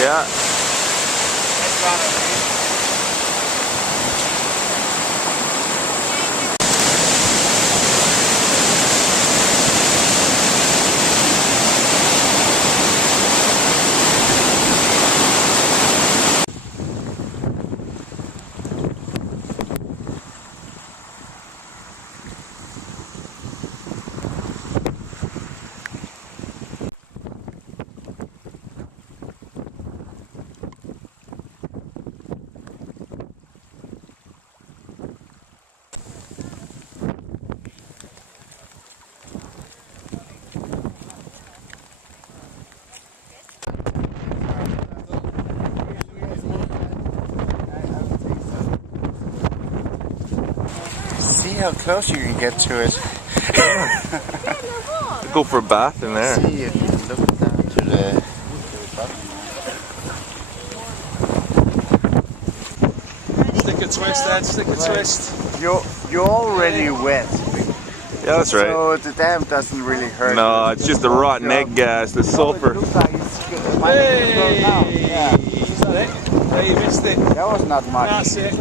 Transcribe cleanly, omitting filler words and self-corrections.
Yeah. See how close you can get to it. Go for a bath in there. See, you can look down to the bottom. Stick a twist, Ed, stick a twist. You're already wet. Yeah, that's right. So the dam doesn't really hurt. No, it's just the rotten egg gas, the sulfur. It looks like it's Hey! now. Yeah. Is that it? Oh, you missed it. That was not much. That's it.